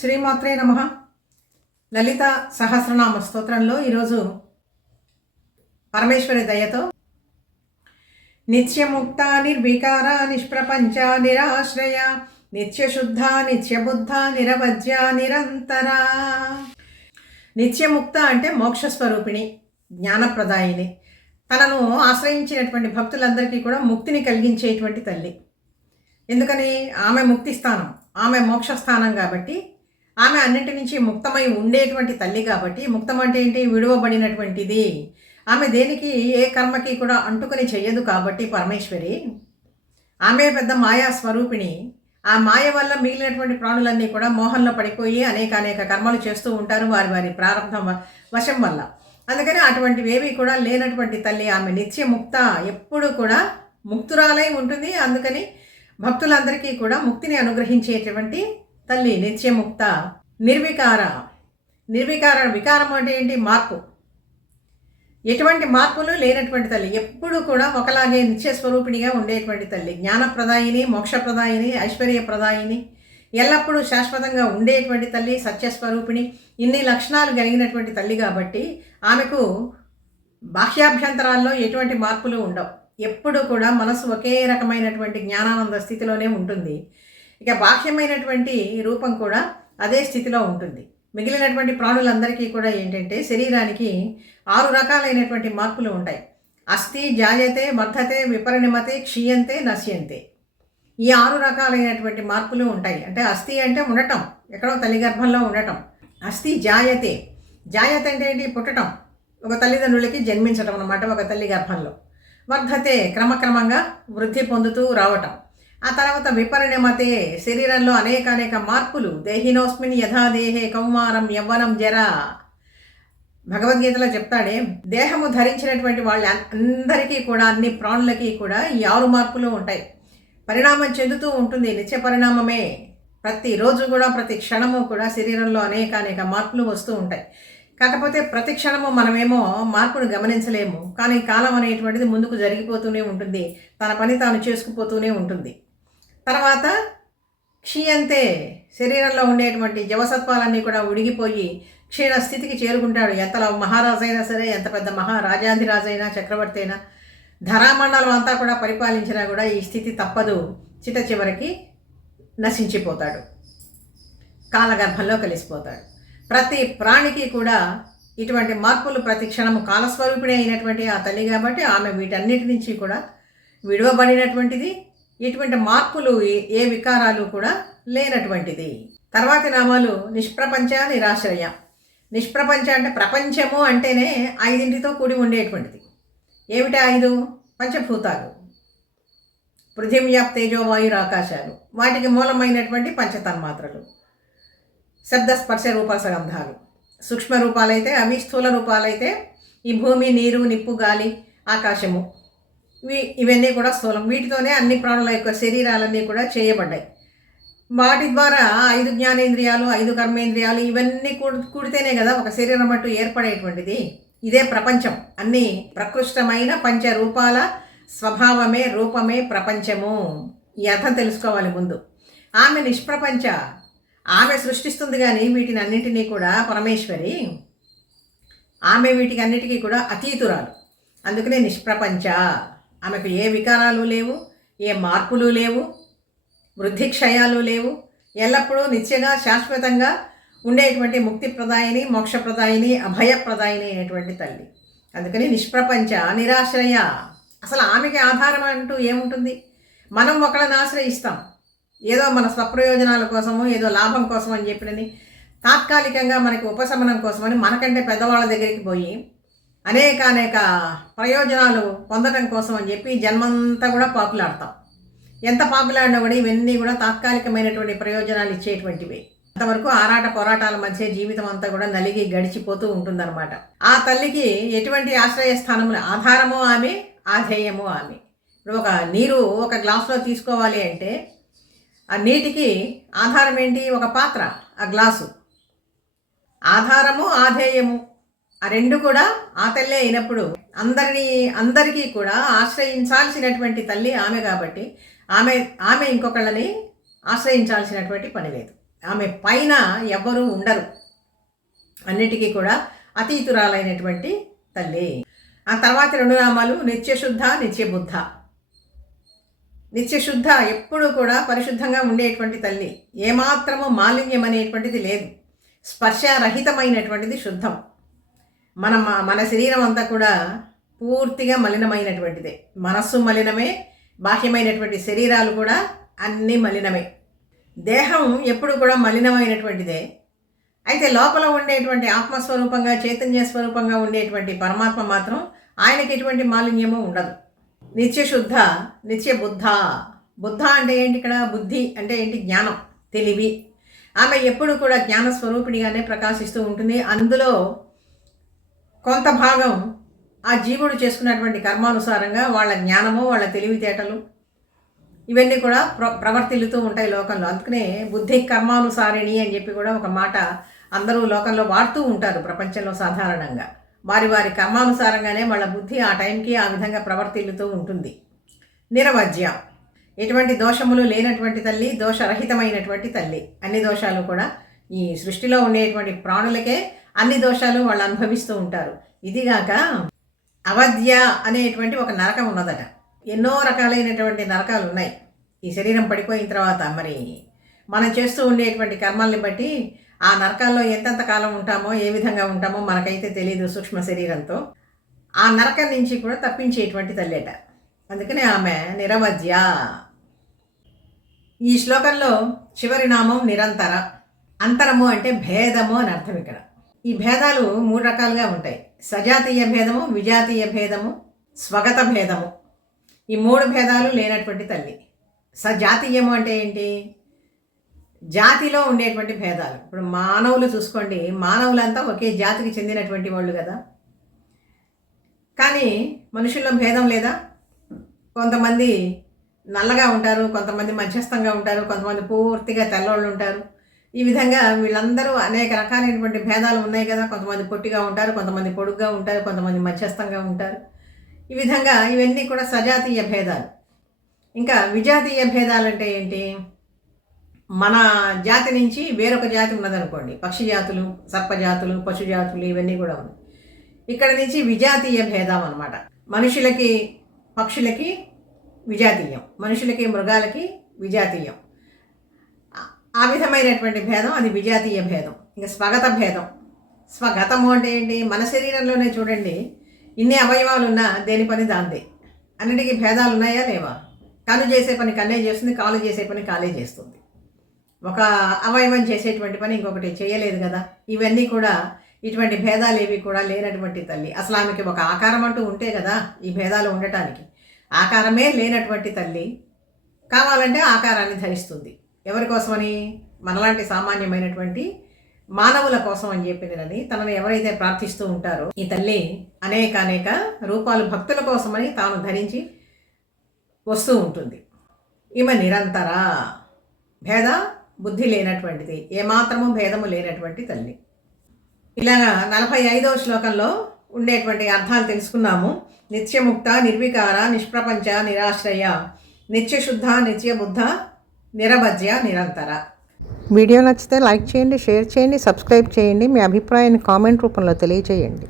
శ్రీమాత్రే నమః. లలిత సహస్రనామ స్తోత్రంలో ఈరోజు పరమేశ్వరి దయతో నిత్యముక్త నిర్వికార నిష్ప్రపంచ నిరాశ్రయ నిత్యశుద్ధ నిత్యబుద్ధ నిరవజ్య నిరంతర. నిత్యముక్త అంటే మోక్షస్వరూపిణి, జ్ఞానప్రదాయిని. తనను ఆశ్రయించినటువంటి భక్తులందరికీ కూడా ముక్తిని కలిగించేటువంటి తల్లి. ఎందుకని? ఆమె ముక్తి స్థానం, ఆమె మోక్షస్థానం కాబట్టి, ఆమె అన్నింటి నుంచి ముక్తమై ఉండేటువంటి తల్లి కాబట్టి. ముక్తం అంటే ఏంటి? విడువబడినటువంటిది. ఆమె దేనికి ఏ కర్మకి కూడా అంటుకొని చెయ్యదు కాబట్టి పరమేశ్వరి. ఆమె పెద్ద మాయా స్వరూపిణి. ఆ మాయ వల్ల మిగిలినటువంటి ప్రాణులన్నీ కూడా మోహంలో పడిపోయి అనేక కర్మలు చేస్తూ ఉంటారు వారి వారి ప్రారంభ వశం వల్ల. అందుకని అటువంటివేవి కూడా లేనటువంటి తల్లి ఆమె నిత్యముక్త, ఎప్పుడు కూడా ముక్తురాలై ఉంటుంది. అందుకని భక్తులందరికీ కూడా ముక్తిని అనుగ్రహించేటువంటి తల్లి నిత్యముక్త. నిర్వికార. వికారం అంటే ఏంటి? మార్పు. ఎటువంటి మార్పులు లేనటువంటి తల్లి, ఎప్పుడు కూడా ఒకలాగే నిత్యస్వరూపిణిగా ఉండేటువంటి తల్లి. జ్ఞానప్రదాయిని, మోక్షప్రదాయిని, ఐశ్వర్యప్రదాయిని, ఎల్లప్పుడూ శాశ్వతంగా ఉండేటువంటి తల్లి, సత్యస్వరూపిణి. ఇన్ని లక్షణాలు కలిగినటువంటి తల్లి కాబట్టి ఆమెకు బాహ్యాభ్యంతరాల్లో ఎటువంటి మార్పులు ఉండవు. ఎప్పుడు కూడా మనసు ఒకే రకమైనటువంటి జ్ఞానానంద స్థితిలోనే ఉంటుంది. ఇక బాహ్యమైనటువంటి రూపం కూడా అదే స్థితిలో ఉంటుంది. మిగిలినటువంటి ప్రాణులందరికీ కూడా ఏంటంటే శరీరానికి 6 రకాలైనటువంటి మార్పులు ఉంటాయి. అస్థి, జాయతే, వర్ధతే, విపరిణమతే, క్షీయంతే, నశ్యంతే. ఈ 6 రకాలైనటువంటి మార్పులు ఉంటాయి. అంటే అస్థి అంటే ఉండటం, ఎక్కడో తల్లి గర్భంలో ఉండటం. అస్థి జాయతే. జాయతే అంటే ఏంటి? పుట్టడం, ఒక తల్లిదండ్రులకి జన్మించడం అన్నమాట ఒక తల్లి గర్భంలో. వర్ధతే, క్రమక్రమంగా వృద్ధి పొందుతూ రావటం. ఆ తర్వాత విపరిణమతే, శరీరంలో అనేక మార్పులు. దేహినోస్మిన్ యథా దేహే కౌమారం యవ్వనం జర. భగవద్గీతలో చెప్తాడే, దేహము ధరించినటువంటి వాళ్ళ అందరికీ కూడా, అన్ని ప్రాణులకి కూడా ఈ 6 మార్పులు ఉంటాయి. పరిణామం చెందుతూ ఉంటుంది, నిత్య పరిణామమే. ప్రతిరోజు కూడా, ప్రతి క్షణము కూడా శరీరంలో అనేక మార్పులు వస్తూ ఉంటాయి. కాకపోతే ప్రతి క్షణము మనమేమో మార్పును గమనించలేము. కానీ కాలం అనేటువంటిది ముందుకు జరిగిపోతూనే ఉంటుంది, తన పని తాను చేసుకుపోతూనే ఉంటుంది. తర్వాత క్షీయంతే, శరీరంలో ఉండేటువంటి జవసత్వాలన్నీ కూడా ఉడిగిపోయి క్షీణ స్థితికి చేరుకుంటాడు. ఎంత మహారాజైనా సరే, ఎంత పెద్ద మహారాజాధిరాజైనా, చక్రవర్తి అయినా, ధరామండలం అంతా కూడా పరిపాలించినా కూడా ఈ స్థితి తప్పదు. చివరికి నశించిపోతాడు, కాలగర్భంలో కలిసిపోతాడు. ప్రతి ప్రాణికి కూడా ఇటువంటి మార్పులు ప్రతి క్షణము కాలస్వరూపిణి అయినటువంటి ఆ తల్లి కాబట్టి ఆమె వీటన్నిటి నుంచి కూడా విడువబడినటువంటిది. ఇటువంటి మార్పులు ఏ వికారాలు కూడా లేనటువంటిది. తర్వాతి నామాలు నిష్ప్రపంచ నిరాశ్రయ. నిష్ప్రపంచ అంటే ప్రపంచము అంటేనే 5తో కూడి ఉండేటువంటిది. ఏమిటి 5? పంచభూతాలు, పృథివ్యాప్ తేజోవాయురు ఆకాశాలు. వాటికి మూలమైనటువంటి పంచతన్మాత్రలు, శబ్ద స్పర్శ రూపరసగంధాలు. సూక్ష్మ రూపాలైతే అవి, స్థూల రూపాలైతే ఈ భూమి, నీరు, నిప్పు, గాలి, ఆకాశము. ఇవన్నీ కూడా స్థూలం. వీటితోనే అన్ని ప్రాణుల యొక్క శరీరాలన్నీ కూడా చేయబడ్డాయి. వాటి ద్వారా 5 జ్ఞానేంద్రియాలు, 5 కర్మేంద్రియాలు, ఇవన్నీ కూడితేనే కదా ఒక శరీరం అంటూ ఏర్పడేటువంటిది. ఇదే ప్రపంచం. అన్ని ప్రకృష్టమైన పంచరూపాల స్వభావమే, రూపమే ప్రపంచము. ఈ అర్థం తెలుసుకోవాలి ముందు. ఆమె నిష్ప్రపంచ, ఆమె సృష్టిస్తుంది కానీ వీటిని అన్నింటినీ కూడా పరమేశ్వరి. ఆమె వీటికి అన్నిటికీ కూడా అతీతురాలు. అందుకనే నిష్ప్రపంచ. ఆమెకు ఏ వికారాలు లేవు, ఏ మార్పులు లేవు, వృద్ధి క్షయాలు లేవు. ఎల్లప్పుడూ నిత్యంగా శాశ్వతంగా ఉండేటువంటి ముక్తిప్రదాయిని, మోక్షప్రదాయిని, అభయప్రదాయిని అయినటువంటి తల్లి. అందుకని నిష్ప్రపంచ నిరాశ్రయ. అసలు ఆమెకి ఆధారం అంటూ ఏముంటుంది? మనం ఒకళ్ళని ఆశ్రయిస్తాం, ఏదో మన స్వప్రయోజనాల కోసము, ఏదో లాభం కోసం అని చెప్పినని, తాత్కాలికంగా మనకి ఉపశమనం కోసమని మనకంటే పెద్దవాళ్ళ దగ్గరికి పోయి అనేక ప్రయోజనాలు పొందడం కోసం అని చెప్పి జన్మంతా కూడా పాకులాడతాం. ఎంత పాకులాడినా కూడా ఇవన్నీ కూడా తాత్కాలికమైనటువంటి ప్రయోజనాలు ఇచ్చేటువంటివి. అంతవరకు ఆరాట పోరాటాల మధ్య జీవితం అంతా కూడా నలిగి గడిచిపోతూ ఉంటుందన్నమాట. ఆ తల్లికి ఎటువంటి ఆశ్రయస్థానములు, ఆధారము ఆమె, ఆధేయము ఆమె. ఇప్పుడు ఒక నీరు ఒక గ్లాసులో తీసుకోవాలి అంటే ఆ నీటికి ఆధారం ఏంటి? ఒక పాత్ర, ఆ గ్లాసు. ఆధారము, ఆధేయము, ఆ 2 కూడా ఆ తల్లే అయినప్పుడు అందరికీ కూడా ఆశ్రయించాల్సినటువంటి తల్లి ఆమె కాబట్టి ఆమె ఇంకొకళ్ళని ఆశ్రయించాల్సినటువంటి పని లేదు. ఆమె పైన ఎవ్వరూ ఉండరు. అన్నిటికీ కూడా అతీతురాలైనటువంటి తల్లి. ఆ తర్వాత 2 నామాలు నిత్యశుద్ధ, నిత్యబుద్ధ. నిత్యశుద్ధ ఎప్పుడూ కూడా పరిశుద్ధంగా ఉండేటువంటి తల్లి. ఏమాత్రము మాలిన్యం అనేటువంటిది లేదు. స్పర్శరహితమైనటువంటిది శుద్ధం. మన శరీరం అంతా కూడా పూర్తిగా మలినమైనటువంటిదే. మనస్సు మలినమే, బాహ్యమైనటువంటి శరీరాలు కూడా అన్నీ మలినమే. దేహం ఎప్పుడు కూడా మలినమైనటువంటిదే. అయితే లోపల ఉండేటువంటి ఆత్మస్వరూపంగా, చైతన్య స్వరూపంగా ఉండేటువంటి పరమాత్మ మాత్రం ఆయనకి ఎటువంటి మాలిన్యము ఉండదు. నిత్యశుద్ధ, నిత్యబుద్ధ. బుద్ధ అంటే ఏంటి? ఇక్కడ బుద్ధి అంటే ఏంటి? జ్ఞానం, తెలివి. ఆమె ఎప్పుడు కూడా జ్ఞాన స్వరూపిణిగానే ప్రకాశిస్తూ ఉంటుంది. అందులో కొంత భాగం ఆ జీవుడు చేసుకున్నటువంటి కర్మానుసారంగా వాళ్ళ జ్ఞానము, వాళ్ళ తెలివితేటలు ఇవన్నీ కూడా ప్రవర్తిల్లుతూ ఉంటాయి లోకంలో. అందుకనే బుద్ధి కర్మానుసారిణి అని చెప్పి కూడా ఒక మాట అందరూ లోకంలో వాడుతూ ఉంటారు ప్రపంచంలో సాధారణంగా. వారి వారి కర్మానుసారంగానే వాళ్ళ బుద్ధి ఆ టైంకి ఆ విధంగా ప్రవర్తిల్లుతూ ఉంటుంది. నిరవజ్య, ఎటువంటి దోషములు లేనటువంటి తల్లి, దోషరహితమైనటువంటి తల్లి. అన్ని దోషాలు కూడా ఈ సృష్టిలో ఉండేటువంటి ప్రాణులకే అన్ని దోషాలు వాళ్ళు అనుభవిస్తూ ఉంటారు. ఇదిగాక అవధ్య అనేటువంటి ఒక నరకం ఉన్నదట. ఎన్నో రకాలైనటువంటి నరకాలు ఉన్నాయి. ఈ శరీరం పడిపోయిన తర్వాత మరి మనం చేస్తూ ఉండేటువంటి కర్మల్ని బట్టి ఆ నరకాల్లో ఎంతెంత కాలం ఉంటామో, ఏ విధంగా ఉంటామో మనకైతే తెలియదు సూక్ష్మ శరీరంతో. ఆ నరకం నుంచి కూడా తప్పించేటువంటి తల్లేట. అందుకనే ఆమె నిరవధ్య. ఈ శ్లోకంలో చివరి నామం నిరంతర. అంతరము అంటే భేదము అని అర్థం. ఇక్కడ ఈ భేదాలు 3 రకాలుగా ఉంటాయి. సజాతీయ భేదము, విజాతీయ భేదము, స్వగత భేదము. ఈ 3 భేదాలు లేనటువంటి తల్లి. సజాతీయము అంటే ఏంటి? జాతిలో ఉండేటువంటి భేదాలు. ఇప్పుడు మానవులు చూసుకోండి, మానవులంతా ఒకే జాతికి చెందినటువంటి వాళ్ళు కదా. కానీ మనుషుల్లో భేదం లేదా? కొంతమంది నల్లగా ఉంటారు, కొంతమంది మధ్యస్థంగా ఉంటారు, కొంతమంది పూర్తిగా తెల్లవాళ్ళు ఉంటారు. ఈ విధంగా వీళ్ళందరూ అనేక రకాలైనటువంటి భేదాలు ఉన్నాయి కదా. కొంతమంది పొట్టిగా ఉంటారు, కొంతమంది పొడుగ్గా ఉంటారు, కొంతమంది మధ్యస్థంగా ఉంటారు. ఈ విధంగా ఇవన్నీ కూడా సజాతీయ భేదాలు. ఇంకా విజాతీయ భేదాలు అంటే ఏంటి? మన జాతి నుంచి వేరొక జాతి ఉన్నదనుకోండి, పక్షి జాతులు, సర్పజాతులు, పశు జాతులు ఇవన్నీ కూడా ఉన్నాయి. ఇక్కడ నుంచి విజాతీయ భేదం అన్నమాట. మనుషులకి పక్షులకి విజాతీయం, మనుషులకి మృగాలకి విజాతీయం. ఆ విధమైనటువంటి భేదం అది విజాతీయ భేదం. ఇంకా స్వగత భేదం. స్వగతము అంటే ఏంటి? మన శరీరంలోనే చూడండి, ఇన్ని అవయవాలు ఉన్నా దేని పని దాందే. అన్నిటికీ భేదాలు ఉన్నాయా లేవా? కన్ను చేసే పని కన్నే చేస్తుంది, కాలు చేసే పని కాలే చేస్తుంది. ఒక అవయవం చేసేటువంటి పని ఇంకొకటి చేయలేదు కదా. ఇవన్నీ కూడా ఇటువంటి భేదాలు ఏవి కూడా లేనటువంటి తల్లి. అసలు ఆమెకి ఒక ఆకారం అంటూ ఉంటే కదా ఈ భేదాలు ఉండటానికి. ఆకారమే లేనటువంటి తల్లి కావాలంటే ఆకారాన్ని ధరిస్తుంది. ఎవరి కోసమని? మనలాంటి సామాన్యమైనటువంటి మానవుల కోసం అని చెప్పినని తనను ఎవరైతే ప్రార్థిస్తూ ఉంటారో ఈ తల్లి అనేక రూపాలు భక్తుల కోసమని తాను ధరించి వస్తూ ఉంటుంది. ఈమె నిరంతర, భేద బుద్ధి లేనటువంటిది, ఏమాత్రము భేదము లేనటువంటి తల్లి. ఇలాగా 45వ శ్లోకంలో ఉండేటువంటి అర్థాలు తెలుసుకున్నాము. నిత్యముక్త, నిర్వికార, నిష్ప్రపంచ, నిరాశ్రయ, నిత్యశుద్ధ, నిత్యబుద్ధ, నిరవధ్య, నిరంతర. వీడియో నచ్చితే లైక్ చేయండి, షేర్ చేయండి, సబ్స్క్రైబ్ చేయండి. మీ అభిప్రాయాన్ని కామెంట్ రూపంలో తెలియజేయండి.